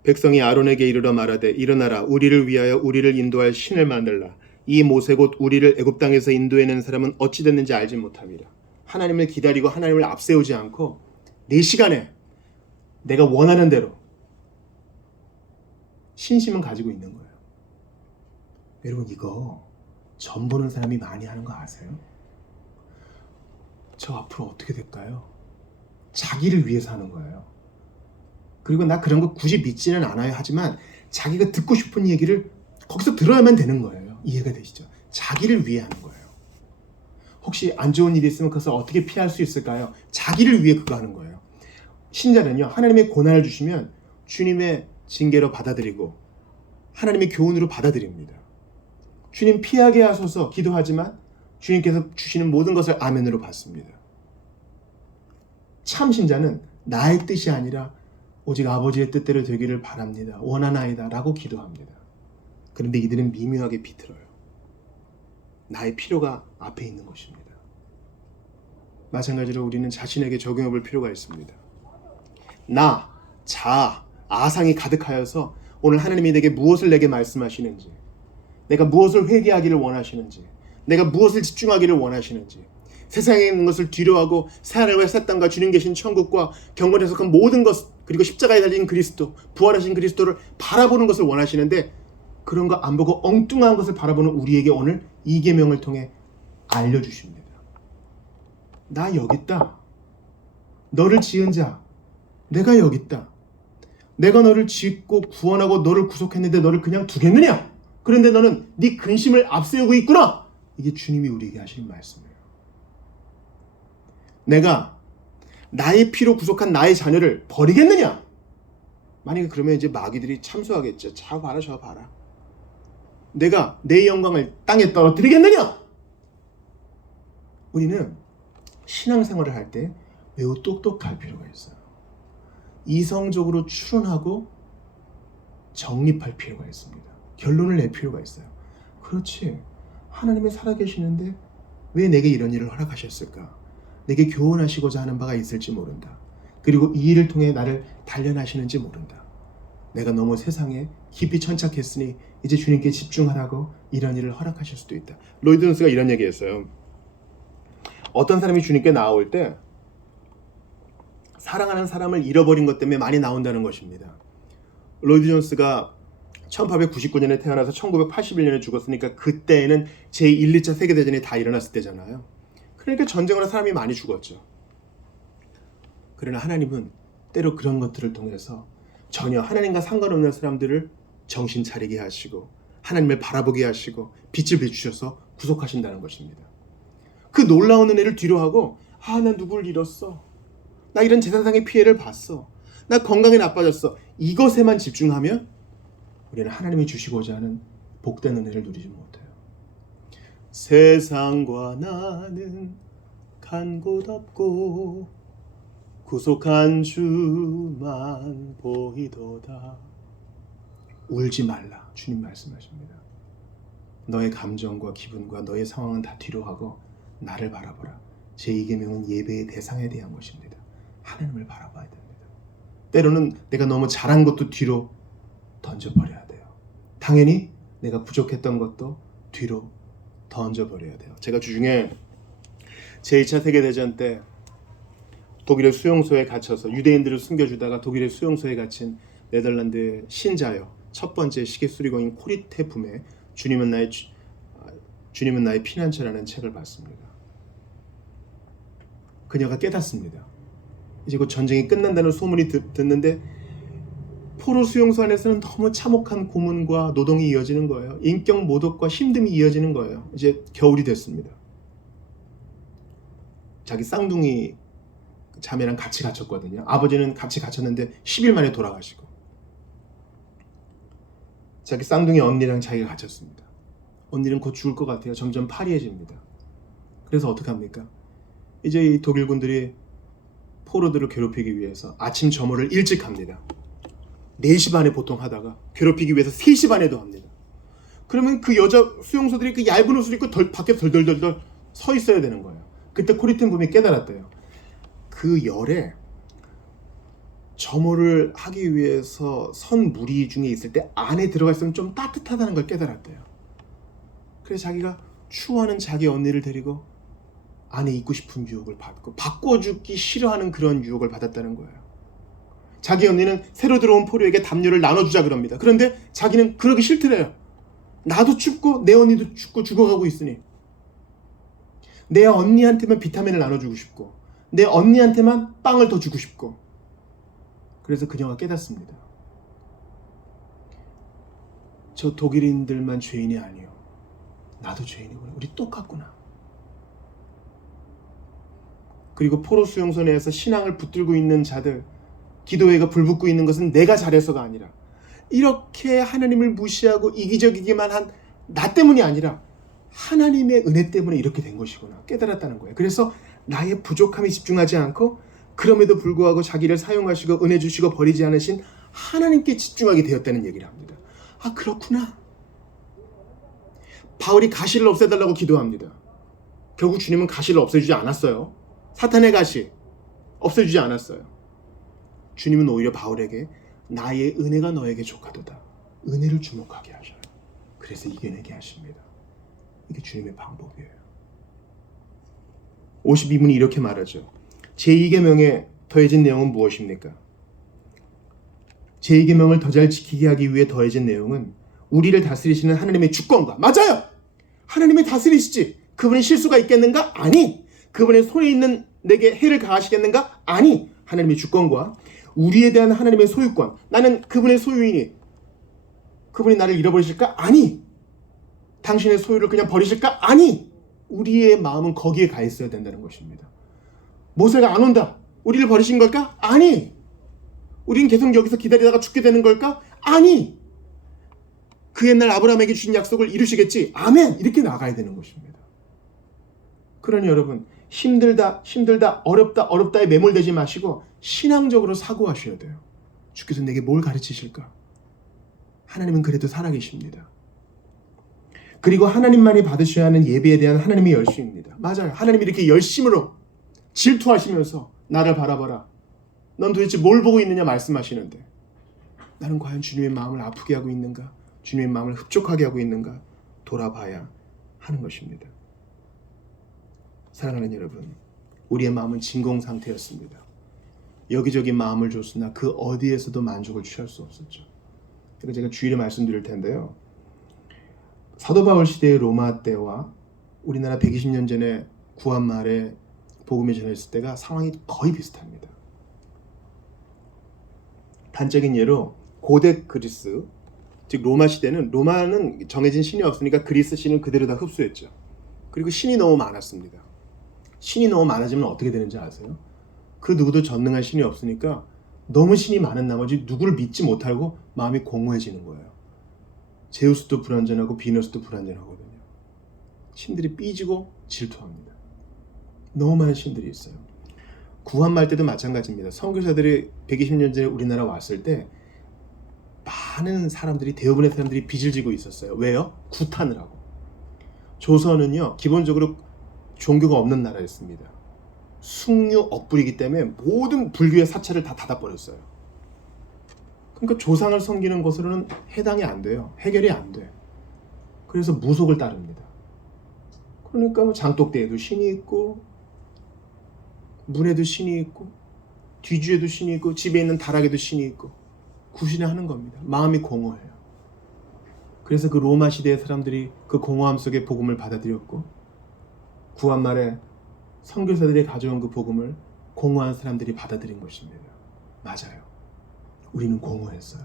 백성이 아론에게 이르러 말하되 일어나라 우리를 위하여 우리를 인도할 신을 만들라. 이 모세 곧 우리를 애굽 땅에서 인도해낸 사람은 어찌 됐는지 알지 못함이라. 하나님을 기다리고 하나님을 앞세우지 않고 내 시간에 내가 원하는 대로 신심은 가지고 있는 거예요. 여러분 이거 점 보는 사람이 많이 하는 거 아세요? 저 앞으로 어떻게 될까요? 자기를 위해서 하는 거예요. 그리고 나 그런 거 굳이 믿지는 않아요. 하지만 자기가 듣고 싶은 얘기를 거기서 들어야만 되는 거예요. 이해가 되시죠? 자기를 위해 하는 거예요. 혹시 안 좋은 일이 있으면 그것을 어떻게 피할 수 있을까요? 자기를 위해 그거 하는 거예요. 신자는요, 하나님의 고난을 주시면 주님의 징계로 받아들이고 하나님의 교훈으로 받아들입니다. 주님 피하게 하소서 기도하지만 주님께서 주시는 모든 것을 아멘으로 받습니다. 참 신자는 나의 뜻이 아니라 오직 아버지의 뜻대로 되기를 바랍니다. 원하나이다 라고 기도합니다. 그런데 이들은 미묘하게 비틀어요. 나의 필요가 앞에 있는 것입니다. 마찬가지로 우리는 자신에게 적용해 볼 필요가 있습니다. 나, 자아, 아상이 가득하여서 오늘 하나님이 내게 무엇을 내게 말씀하시는지, 내가 무엇을 회개하기를 원하시는지, 내가 무엇을 집중하기를 원하시는지, 세상에 있는 것을 뒤로하고 새하늘과 새 땅과 주님 계신 천국과 경건에 속한 모든 것, 그리고 십자가에 달린 그리스도, 부활하신 그리스도를 바라보는 것을 원하시는데 그런 거 안 보고 엉뚱한 것을 바라보는 우리에게 오늘 이 계명을 통해 알려주십니다. 나 여기 있다. 너를 지은 자, 내가 여기 있다. 내가 너를 짓고 구원하고 너를 구속했는데 너를 그냥 두겠느냐? 그런데 너는 네 근심을 앞세우고 있구나. 이게 주님이 우리에게 하시는 말씀이에요. 내가 나의 피로 구속한 나의 자녀를 버리겠느냐? 만약에 그러면 이제 마귀들이 참소하겠죠. 자 봐라 저 봐라. 내가 내 영광을 땅에 떨어뜨리겠느냐? 우리는 신앙생활을 할 때 매우 똑똑할 필요가 있어요. 이성적으로 추론하고 정립할 필요가 있습니다. 결론을 낼 필요가 있어요. 그렇지. 하나님이 살아계시는데 왜 내게 이런 일을 허락하셨을까? 내게 교훈하시고자 하는 바가 있을지 모른다. 그리고 이 일을 통해 나를 단련하시는지 모른다. 내가 너무 세상에 깊이 천착했으니 이제 주님께 집중하라고 이런 일을 허락하실 수도 있다. 로이드 존스가 이런 얘기했어요. 어떤 사람이 주님께 나올 때 사랑하는 사람을 잃어버린 것 때문에 많이 나온다는 것입니다. 로이드 존스가 1899년에 태어나서 1981년에 죽었으니까 그때에는 제1, 2차 세계대전이 다 일어났을 때잖아요. 그러니까 전쟁으로 사람이 많이 죽었죠. 그러나 하나님은 때로 그런 것들을 통해서 전혀 하나님과 상관없는 사람들을 정신 차리게 하시고 하나님을 바라보게 하시고 빛을 비추셔서 구속하신다는 것입니다. 그 놀라운 은혜를 뒤로하고 나 누굴 잃었어, 나 이런 재산상의 피해를 봤어, 나 건강이 나빠졌어, 이것에만 집중하면 우리는 하나님이 주시고자 하는 복된 은혜를 누리지 못해요. 세상과 나는 간 곳 없고 구속한 주만 보이도다. 울지 말라, 주님 말씀하십니다. 너의 감정과 기분과 너의 상황은 다 뒤로하고 나를 바라보라. 제2계명은 예배의 대상에 대한 것입니다. 하나님을 바라봐야 됩니다. 때로는 내가 너무 잘한 것도 뒤로 던져버려야 돼요. 당연히 내가 부족했던 것도 뒤로 던져버려야 돼요. 제가 주중에 제2차 세계대전 때 독일의 수용소에 갇혀서 유대인들을 숨겨주다가 독일의 수용소에 갇힌 네덜란드의 신자여 첫 번째 시계수리공인 코리테 품에 주님은 나의 피난처라는 책을 봤습니다. 그녀가 깨닫습니다. 이제 곧 전쟁이 끝난다는 소문이 듣는데 포로 수용소 안에서는 너무 참혹한 고문과 노동이 이어지는 거예요. 인격 모독과 힘듦이 이어지는 거예요. 이제 겨울이 됐습니다. 자기 쌍둥이 자매랑 같이 갇혔거든요. 아버지는 같이 갇혔는데 10일 만에 돌아가시고 자기 쌍둥이 언니랑 자기가 갇혔습니다. 언니는 곧 죽을 것 같아요. 점점 파리해집니다. 그래서 어떡합니까? 이제 이 독일군들이 포로들을 괴롭히기 위해서 아침 점호를 일찍 합니다. 4시 반에 보통 하다가 괴롭히기 위해서 3시 반에도 합니다. 그러면 그 여자 수용소들이 그 얇은 옷을 입고 밖에 덜덜덜덜 서 있어야 되는 거예요. 그때 코리텐붐이 깨달았대요. 그 열에 점호를 하기 위해서 선 무리 중에 있을 때 안에 들어가 있으면 좀 따뜻하다는 걸 깨달았대요. 그래서 자기가 추워하는 자기 언니를 데리고 안에 있고 싶은 유혹을 받고 바꿔주기 싫어하는 그런 유혹을 받았다는 거예요. 자기 언니는 새로 들어온 포로에게 담요를 나눠주자 그럽니다. 그런데 자기는 그러기 싫더래요. 나도 춥고 내 언니도 춥고 죽어가고 있으니 내 언니한테만 비타민을 나눠주고 싶고 내 언니한테만 빵을 더 주고 싶고. 그래서 그녀가 깨닫습니다. 저 독일인들만 죄인이 아니요, 나도 죄인이구나. 우리 똑같구나. 그리고 포로 수용소 내에서 신앙을 붙들고 있는 자들, 기도회가 불붙고 있는 것은 내가 잘해서가 아니라 이렇게 하나님을 무시하고 이기적이기만 한 나 때문이 아니라 하나님의 은혜 때문에 이렇게 된 것이구나 깨달았다는 거예요. 그래서 나의 부족함에 집중하지 않고 그럼에도 불구하고 자기를 사용하시고 은혜 주시고 버리지 않으신 하나님께 집중하게 되었다는 얘기를 합니다. 아, 그렇구나. 바울이 가시를 없애달라고 기도합니다. 결국 주님은 가시를 없애주지 않았어요. 사탄의 가시 없애주지 않았어요. 주님은 오히려 바울에게 나의 은혜가 너에게 족하도다, 은혜를 주목하게 하셔요. 그래서 이겨내게 하십니다. 이게 주님의 방법이에요. 52문이 이렇게 말하죠. 제2계명에 더해진 내용은 무엇입니까? 제2계명을 더 잘 지키게 하기 위해 더해진 내용은 우리를 다스리시는 하나님의 주권과, 맞아요! 하나님이 다스리시지. 그분이 실수가 있겠는가? 아니. 그분의 손에 있는 내게 해를 가하시겠는가? 아니. 하나님의 주권과 우리에 대한 하나님의 소유권, 나는 그분의 소유이니 그분이 나를 잃어버리실까? 아니. 당신의 소유를 그냥 버리실까? 아니. 우리의 마음은 거기에 가 있어야 된다는 것입니다. 모세가 안 온다, 우리를 버리신 걸까? 아니. 우리는 계속 여기서 기다리다가 죽게 되는 걸까? 아니. 그 옛날 아브라함에게 주신 약속을 이루시겠지? 아멘. 이렇게 나가야 되는 것입니다. 그러니 여러분, 힘들다 어렵다에 매몰되지 마시고 신앙적으로 사고하셔야 돼요. 주께서 내게 뭘 가르치실까? 하나님은 그래도 살아계십니다. 그리고 하나님만이 받으셔야 하는 예배에 대한 하나님의 열심입니다. 맞아요. 하나님이 이렇게 열심으로 질투하시면서 나를 바라봐라, 넌 도대체 뭘 보고 있느냐 말씀하시는데 나는 과연 주님의 마음을 아프게 하고 있는가, 주님의 마음을 흡족하게 하고 있는가 돌아봐야 하는 것입니다. 사랑하는 여러분, 우리의 마음은 진공 상태였습니다. 여기저기 마음을 줬으나 그 어디에서도 만족을 취할 수 없었죠. 그래서 제가 주일에 말씀드릴 텐데요. 사도 바울 시대의 로마 때와 우리나라 120년 전에 구한말에 복음이 전했을 때가 상황이 거의 비슷합니다. 단적인 예로 고대 그리스, 즉 로마 시대는 로마는 정해진 신이 없으니까 그리스 신을 그대로 다 흡수했죠. 그리고 신이 너무 많았습니다. 신이 너무 많아지면 어떻게 되는지 아세요? 그 누구도 전능한 신이 없으니까 너무 신이 많은 나머지 누구를 믿지 못하고 마음이 공허해지는 거예요. 제우스도 불완전하고 비너스도 불완전하거든요. 신들이 삐지고 질투합니다. 너무 많은 신들이 있어요. 구한말 때도 마찬가지입니다. 선교사들이 120년 전에 우리나라 왔을 때 많은 사람들이, 대부분의 사람들이 빚을 지고 있었어요. 왜요? 구탄을 하고. 조선은요, 기본적으로 종교가 없는 나라였습니다. 숭유 억불이기 때문에 모든 불교의 사찰을 다 닫아버렸어요. 그러니까 조상을 섬기는 것으로는 해당이 안 돼요. 해결이 안 돼. 그래서 무속을 따릅니다. 그러니까 뭐 장독대에도 신이 있고, 문에도 신이 있고, 뒤주에도 신이 있고, 집에 있는 다락에도 신이 있고, 구신하는 겁니다. 마음이 공허해요. 그래서 그 로마 시대의 사람들이 그 공허함 속에 복음을 받아들였고, 구한말에 선교사들이 가져온 그 복음을 공허한 사람들이 받아들인 것입니다. 맞아요. 우리는 공허했어요.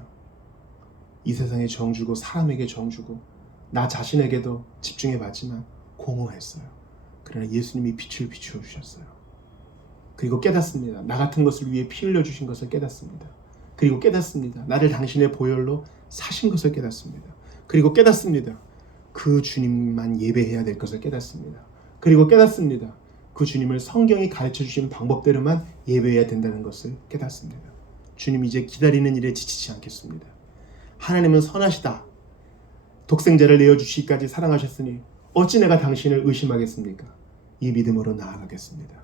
이 세상에 정 주고 사람에게 정 주고 나 자신에게도 집중해 봤지만 공허했어요. 그러나 예수님이 빛을 비추어 주셨어요. 그리고 깨닫습니다. 나 같은 것을 위해 피 흘려 주신 것을 깨닫습니다. 그리고 깨닫습니다. 나를 당신의 보혈로 사신 것을 깨닫습니다. 그리고 깨닫습니다. 그 주님만 예배해야 될 것을 깨닫습니다. 그리고 깨닫습니다. 그 주님을 성경이 가르쳐 주신 방법대로만 예배해야 된다는 것을 깨닫습니다. 주님 이제 기다리는 일에 지치지 않겠습니다. 하나님은 선하시다. 독생자를 내어주시기까지 사랑하셨으니 어찌 내가 당신을 의심하겠습니까? 이 믿음으로 나아가겠습니다.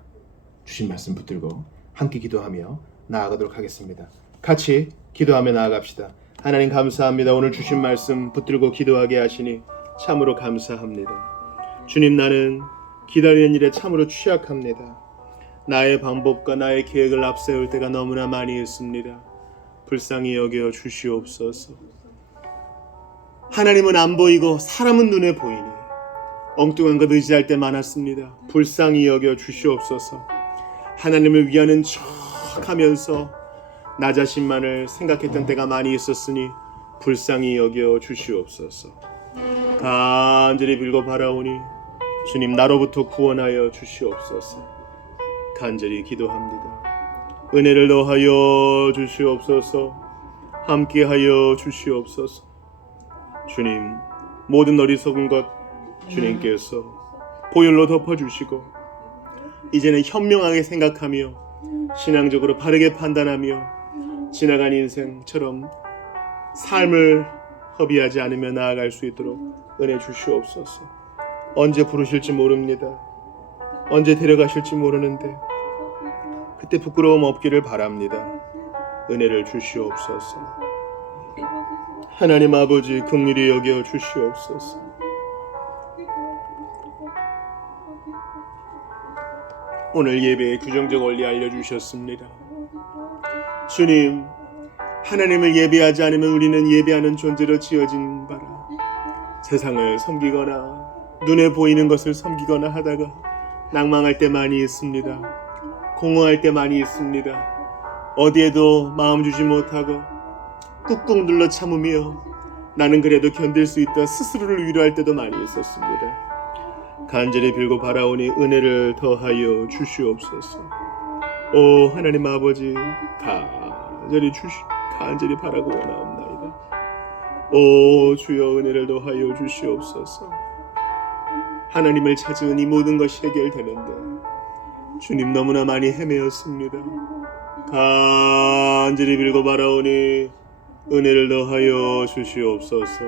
주신 말씀 붙들고 함께 기도하며 나아가도록 하겠습니다. 같이 기도하며 나아갑시다. 하나님 감사합니다. 오늘 주신 말씀 붙들고 기도하게 하시니 참으로 감사합니다. 주님, 나는 기다리는 일에 참으로 취약합니다. 나의 방법과 나의 계획을 앞세울 때가 너무나 많이 있습니다. 불쌍히 여겨 주시옵소서. 하나님은 안 보이고 사람은 눈에 보이니 엉뚱한 것 의지할 때 많았습니다. 불쌍히 여겨 주시옵소서. 하나님을 위하는 척 하면서 나 자신만을 생각했던 때가 많이 있었으니 불쌍히 여겨 주시옵소서. 간절히 빌고 바라오니 주님, 나로부터 구원하여 주시옵소서. 간절히 기도합니다. 은혜를 더하여 주시옵소서. 함께하여 주시옵소서. 주님, 모든 어리석은 것 주님께서 보혈로 덮어주시고 이제는 현명하게 생각하며 신앙적으로 바르게 판단하며 지나간 인생처럼 삶을 허비하지 않으며 나아갈 수 있도록 은혜 주시옵소서. 언제 부르실지 모릅니다. 언제 데려가실지 모르는데 그때 부끄러움 없기를 바랍니다. 은혜를 주시옵소서. 하나님 아버지, 긍휼히 여겨 주시옵소서. 오늘 예배의 규정적 원리 알려주셨습니다. 주님, 하나님을 예배하지 않으면 우리는 예배하는 존재로 지어진 바라 세상을 섬기거나 눈에 보이는 것을 섬기거나 하다가 낭망할 때 많이 있습니다. 공허할 때 많이 있습니다. 어디에도 마음 주지 못하고 꾹꾹 눌러 참으며 나는 그래도 견딜 수 있다 스스로를 위로할 때도 많이 있었습니다. 간절히 빌고 바라오니 은혜를 더하여 주시옵소서. 오 하나님 아버지, 간절히 바라고 원하옵나이다. 오 주여, 은혜를 더하여 주시옵소서. 하나님을 찾은 이 모든 것이 해결되는데 주님, 너무나 많이 헤매었습니다. 간절히 빌고 바라오니 은혜를 더하여 주시옵소서.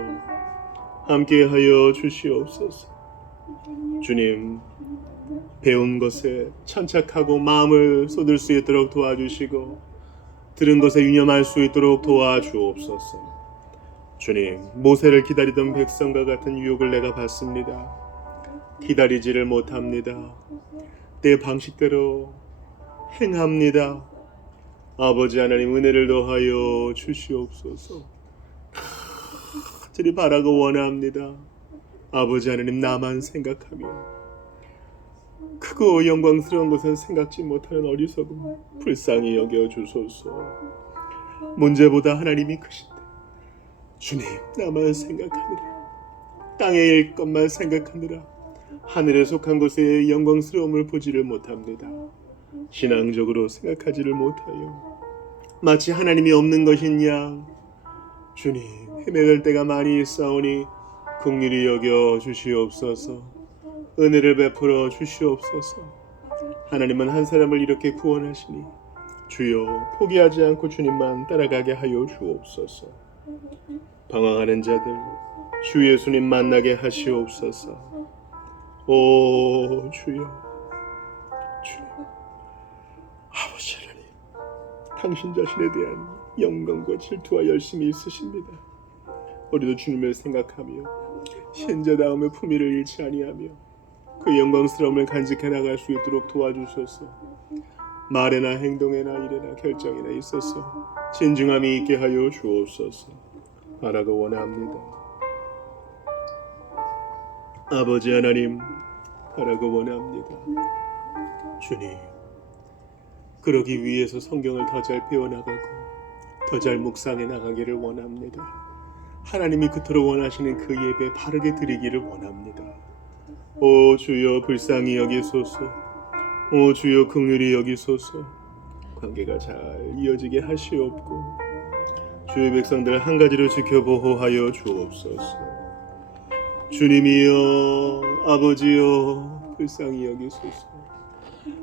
함께하여 주시옵소서. 주님, 배운 것에 천착하고 마음을 쏟을 수 있도록 도와주시고 들은 것에 유념할 수 있도록 도와주옵소서. 주님, 모세를 기다리던 백성과 같은 유혹을 내가 받습니다. 기다리지를 못합니다. 내 방식대로 행합니다. 아버지 하나님 은혜를 더하여 주시옵소서. 간절히 바라고 원합니다. 아버지 하나님 나만 생각하며 크고 영광스러운 것은 생각지 못하는 어리석음 불쌍히 여겨 주소서. 문제보다 하나님이 크신데 주님 나만 생각하느라 땅의 일 것만 생각하느라 하늘에 속한 곳의 영광스러움을 보지를 못합니다. 신앙적으로 생각하지를 못하여 마치 하나님이 없는 것인 양 주님 헤매될 때가 많이 있사오니 긍휼히 여겨 주시옵소서. 은혜를 베풀어 주시옵소서. 하나님은 한 사람을 이렇게 구원하시니 주여 포기하지 않고 주님만 따라가게 하여 주옵소서. 방황하는 자들 주 예수님 만나게 하시옵소서. 오 주여 아버지 하나님 당신 자신에 대한 영광과 질투와 열심이 있으십니다. 우리도 주님을 생각하며 신자다움의 품위를 잃지 아니하며 그 영광스러움을 간직해 나갈 수 있도록 도와주소서. 말에나 행동에나 일에나 결정에나 있어서 진중함이 있게 하여 주옵소서. 바라고 원합니다. 아버지 하나님 바라고 원합니다. 주님 그러기 위해서 성경을 더 잘 배워나가고 더 잘 묵상해 나가기를 원합니다. 하나님이 그토록 원하시는 그 예배 바르게 드리기를 원합니다. 오 주여 불쌍히 여기소서. 오 주여 긍휼히 여기소서. 관계가 잘 이어지게 하시옵고 주의 백성들 한 가지로 지켜 보호하여 주옵소서. 주님이여 아버지여 불쌍히 여기소서.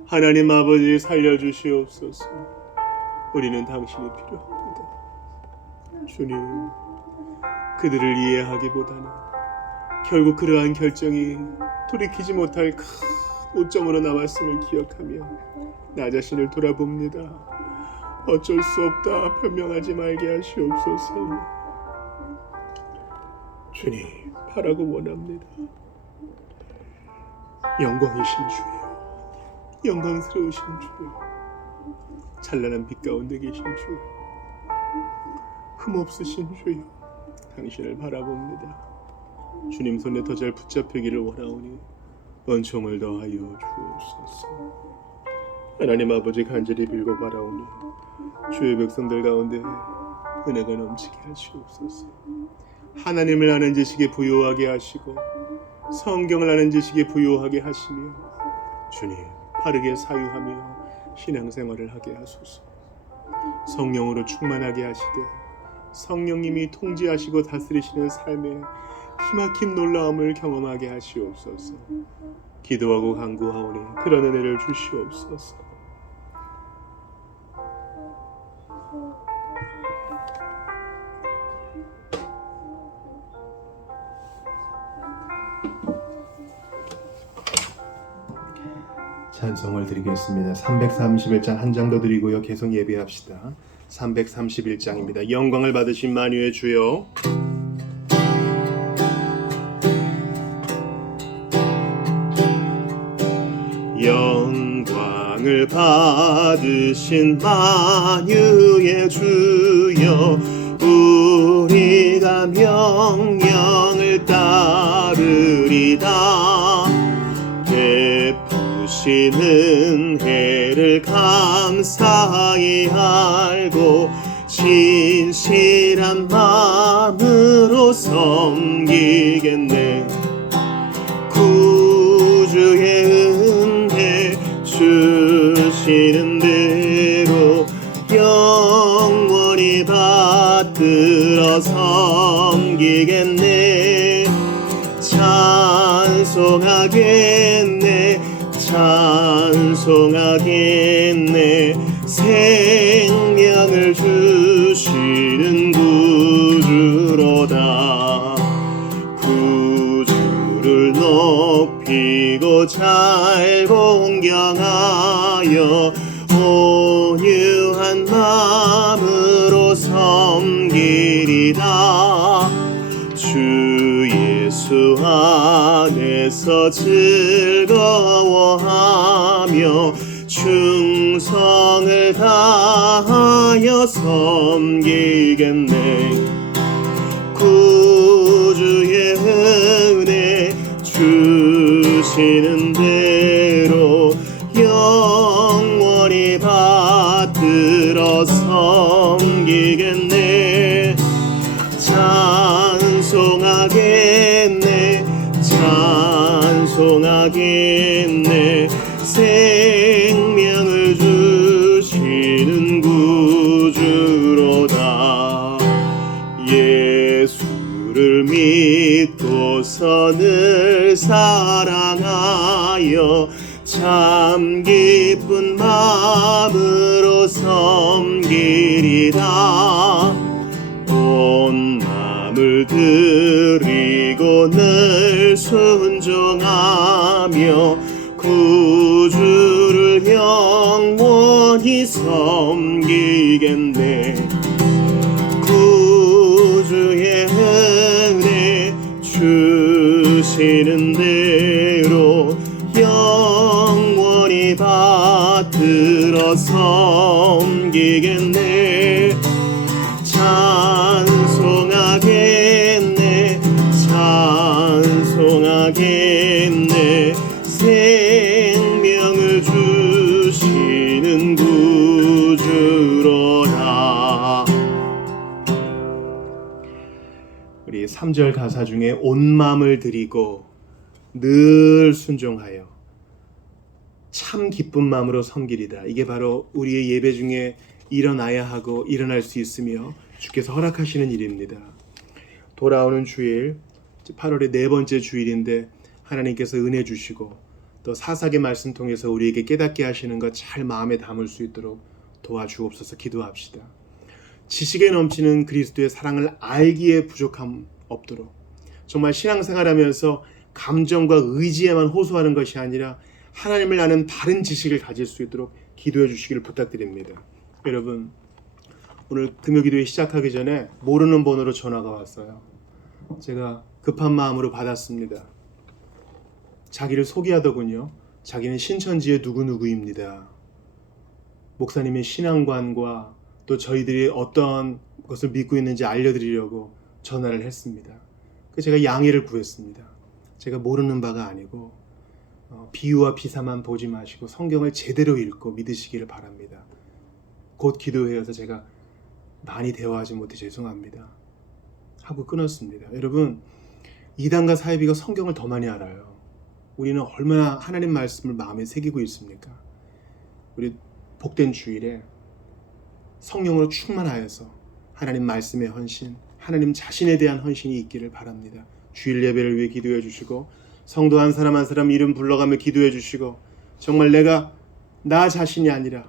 하나님 아버지 살려주시옵소서. 우리는 당신이 필요합니다. 주님 그들을 이해하기보다는 결국 그러한 결정이 돌이키지 못할 큰 오점으로 남았음을 기억하며 나 자신을 돌아봅니다. 어쩔 수 없다 변명하지 말게 하시옵소서. 주님 바라고 원합니다. 영광이신 주여 영광스러우신 주여 찬란한 빛 가운데 계신 주여 흠없으신 주여 당신을 바라봅니다. 주님 손에 더 잘 붙잡히기를 원하오니 은총을 더하여 주옵소서. 하나님 아버지 간절히 빌고 바라오니 주의 백성들 가운데 은혜가 넘치게 하시옵소서. 하나님을 아는 지식에 부요하게 하시고 성경을 아는 지식에 부요하게 하시며 주님 바르게 사유하며 신앙생활을 하게 하소서. 성령으로 충만하게 하시되 성령님이 통치하시고 다스리시는 삶에 기막힌 놀라움을 경험하게 하시옵소서. 기도하고 간구하오니 그런 은혜를 주시옵소서. 찬송을 드리겠습니다. 331장 한 장 더 드리고요. 계속 예배합시다. 331장입니다. 영광을 받으신 만유의 주여 영광을 받으신 만유의 주여 우리가 명령을 따르리다. 베푸신 은혜를 감사히 알고 진실한 마음으로 섬기겠네. 구주의 은혜 주시는 대로 영원히 받들어 섬기겠네. 찬송하겠네 찬송하겠네. 생명을 주시는 구주로다. 구주를 높이고 잘 공경하여 온유한 마음으로 섬기리다. 주 예수 주 안에서 즐거워하며 충성을 다하여 섬기겠네. 구주의 은혜 주시는 대로 영원히 받들어 섬기겠네. 찬송하겠네, 찬송하겠네. 생명을 주시는 구주로다. 예수를 믿고서 늘 사랑하여 참 기쁜 마음으로 섬기리다. 온 마음을 드리고 늘 순종하며 구주를 영원히 섬기겠네. 구주의 은혜 주시는 대로 영원히 받들어 섬기겠네. 찬송하겠네, 찬송하겠네. 생명을 주시는 구주로다. 우리 3절 가사 중에 온 마음을 드리고 늘 순종하여 참 기쁜 마음으로 섬기리다. 이게 바로 우리의 예배 중에 일어나야 하고 일어날 수 있으며 주께서 허락하시는 일입니다. 돌아오는 주일 8월의 네 번째 주일인데 하나님께서 은혜 주시고 또 사사기 말씀 통해서 우리에게 깨닫게 하시는 것 잘 마음에 담을 수 있도록 도와주옵소서. 기도합시다. 지식에 넘치는 그리스도의 사랑을 알기에 부족함 없도록 정말 신앙생활하면서 감정과 의지에만 호소하는 것이 아니라 하나님을 아는 바른 지식을 가질 수 있도록 기도해 주시기를 부탁드립니다. 여러분, 오늘 금요기도회 시작하기 전에 모르는 번호로 전화가 왔어요. 제가 급한 마음으로 받았습니다. 자기를 소개하더군요. 자기는 신천지의 누구누구입니다. 목사님의 신앙관과 또 저희들이 어떤 것을 믿고 있는지 알려드리려고 전화를 했습니다. 제가 양해를 구했습니다. 제가 모르는 바가 아니고 비유와 비사만 보지 마시고 성경을 제대로 읽고 믿으시기를 바랍니다. 곧 기도회여서 제가 많이 대화하지 못해 죄송합니다 하고 끊었습니다. 여러분, 이단과 사이비가 성경을 더 많이 알아요. 우리는 얼마나 하나님 말씀을 마음에 새기고 있습니까? 우리 복된 주일에 성령으로 충만하여서 하나님 말씀의 헌신, 하나님 자신에 대한 헌신이 있기를 바랍니다. 주일 예배를 위해 기도해 주시고 성도 한 사람 한 사람 이름 불러가며 기도해 주시고 정말 내가 나 자신이 아니라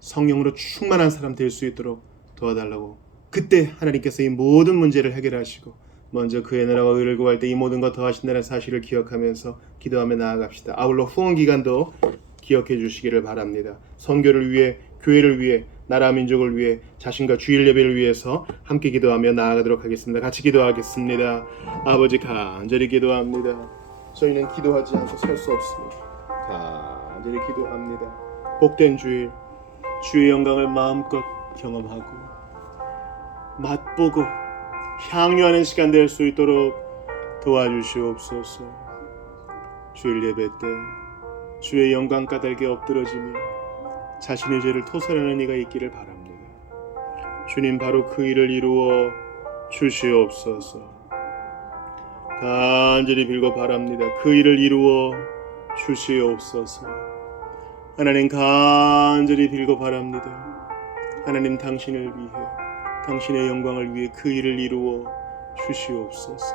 성령으로 충만한 사람 될 수 있도록 도와달라고. 그때 하나님께서 이 모든 문제를 해결하시고 먼저 그의 나라와 의를 구할 때 이 모든 것 더하신다는 사실을 기억하면서 기도하며 나아갑시다. 아울러 후원 기간도 기억해 주시기를 바랍니다. 선교를 위해, 교회를 위해, 나라 민족을 위해, 자신과 주일 예배를 위해서 함께 기도하며 나아가도록 하겠습니다. 같이 기도하겠습니다. 아버지, 간절히 기도합니다. 저희는 기도하지 않고 살 수 없습니다. 간절히 기도합니다. 복된 주일, 주의 영광을 마음껏 경험하고 맛보고 향유하는 시간 될 수 있도록 도와주시옵소서. 주일 예배 때 주의 영광 까닭에 엎드러지며 자신의 죄를 토설하는 이가 있기를 바랍니다. 주님, 바로 그 일을 이루어 주시옵소서. 간절히 빌고 바랍니다. 그 일을 이루어 주시옵소서. 하나님, 간절히 빌고 바랍니다. 하나님, 당신을 위해, 당신의 영광을 위해 그 일을 이루어 주시옵소서.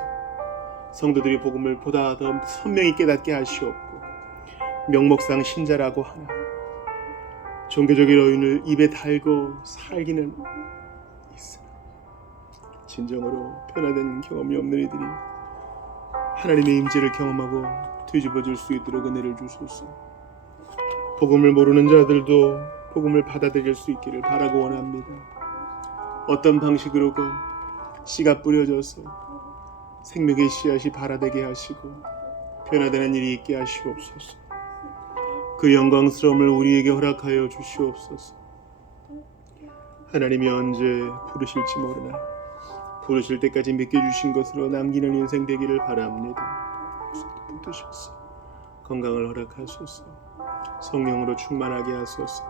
성도들이 복음을 보다 더 선명히 깨닫게 하시옵고 명목상 신자라고 하나 종교적인 어인을 입에 달고 살기는 있으나 진정으로 변화된 경험이 없는 이들이 하나님의 임재를 경험하고 뒤집어질 수 있도록 은혜를 주소서. 복음을 모르는 자들도 복음을 받아들일 수 있기를 바라고 원합니다. 어떤 방식으로건 씨가 뿌려져서 생명의 씨앗이 발아되게 하시고 변화되는 일이 있게 하시옵소서. 그 영광스러움을 우리에게 허락하여 주시옵소서. 하나님이 언제 부르실지 모르나 부르실 때까지 맡겨주신 것으로 남기는 인생 되기를 바랍니다. 붙으셔서 건강을 허락하소서. 성령으로 충만하게 하소서.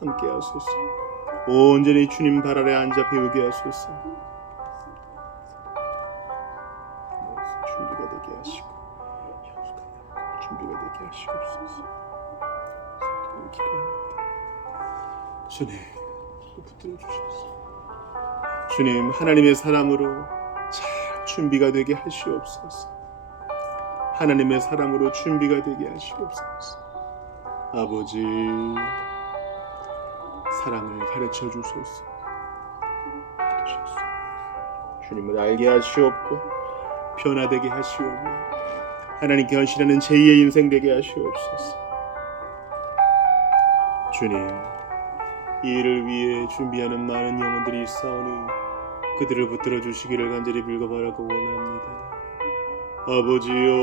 함께 하소서. 온전히 주님 발 아래 앉아 배우게 하소서. 준비가 되게 하시고 준비가 되게 하시옵소서. 기도합니다. 주님, 붙들어 주셔서 주님, 하나님의 사람으로 잘 준비가 되게 하시옵소서. 하나님의 사람으로 준비가 되게 하시옵소서. 아버지, 사랑을 가르쳐 주소서. 주님을 알게 하시옵고 변화되게 하시오며 하나님께 헌신하는 제2의 인생 되게 하시옵소서. 주님, 이 일을 위해 준비하는 많은 영혼들이 있사오니 그들을 붙들어 주시기를 간절히 빌고바라고 원합니다. 아버지여,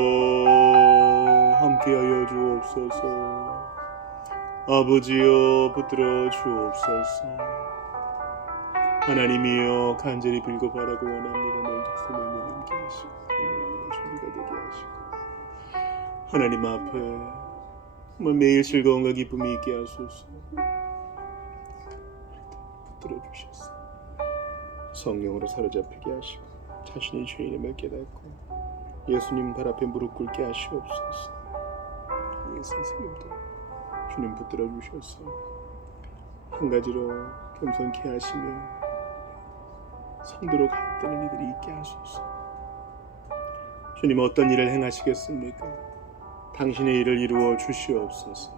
함께하여 주옵소서. 아버지여, 붙들어 주옵소서. 하나님이여, 간절히 빌고바라고 원합니다. 늘 독수리에 함께 하시고 준비가 되게 하시고 하나님 앞에 정말 매일 즐거움과 기쁨이 있게 하소서. 붙들어 주셔서 성령으로 사로잡히게 하시고 자신이 죄인임을 깨닫고 예수님 발 앞에 무릎 꿇게 하시옵소서. 예, 선생님도 주님 붙들어 주셔서 한 가지로 겸손케 하시며 성도로 가입되는 이들이 있게 하소서. 주님, 어떤 일을 행하시겠습니까? 당신의 일을 이루어 주시옵소서.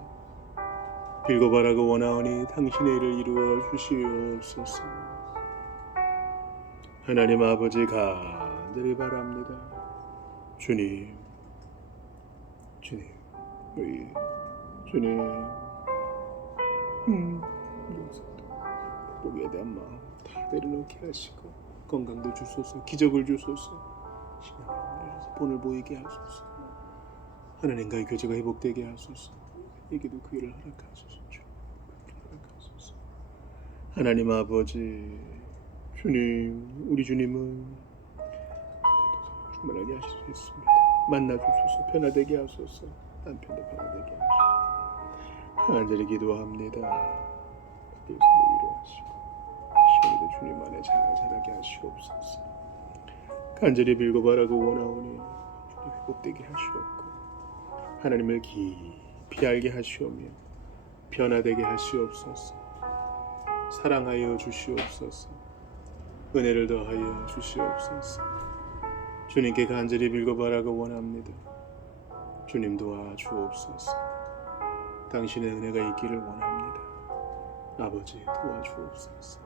빌고바라고 원하오니 당신의 일을 이루어 주시옵소서. 하나님 아버지, 간절히 바랍니다. 주님, 복에 대한 마음 다 내려놓게 하시고 건강도 주소서. 기적을 주소서. 신앙을 주셔서 본을 보이게 하소서. 하나님과의 교제가 회복되게 하소서. 에게도 그 일을 허락하소서. 주님, 허락하소서. 하나님 아버지, 주님, 우리 주님은 충만하게 하실 수 있습니다. 만나주소서. 변화되게 하소서. 남편도 변화되게 하소서. 간절히 기도합니다. 예수님도 위로하시고 시험에도 주님 안에 자라게 하시옵소서. 간절히 빌고바라고 원하오니 주님 회복되게 하시옵고 하나님을 깊이 알게 하시오며 변화되게 하시옵소서. 사랑하여 주시옵소서. 은혜를 더하여 주시옵소서. 주님께 간절히 빌고바라고 원합니다. 주님 도와주옵소서. 당신의 은혜가 있기를 원합니다. 아버지, 도와주옵소서.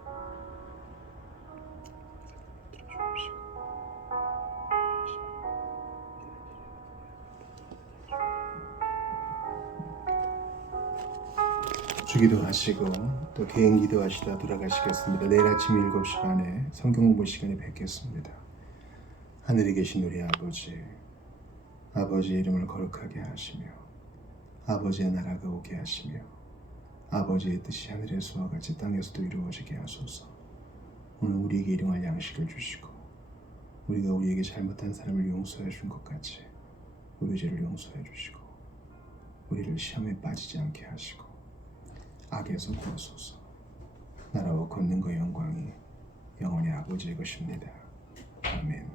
주기도 하시고 또 개인 기도하시다 돌아가시겠습니다. 내일 아침 7시 반에 성경 공부 시간에 뵙겠습니다. 하늘에 계신 우리 아버지, 아버지의 이름을 거룩하게 하시며 아버지의 나라가 오게 하시며 아버지의 뜻이 하늘에서와 같이 땅에서도 이루어지게 하소서. 오늘 우리에게 일용할 양식을 주시고 우리가 우리에게 잘못한 사람을 용서해 준 것 같이 우리 죄를 용서해 주시고 우리를 시험에 빠지지 않게 하시고 악에서 구하소서. 나라와 권능과 영광이 영원히 아버지의 것입니다. 아멘.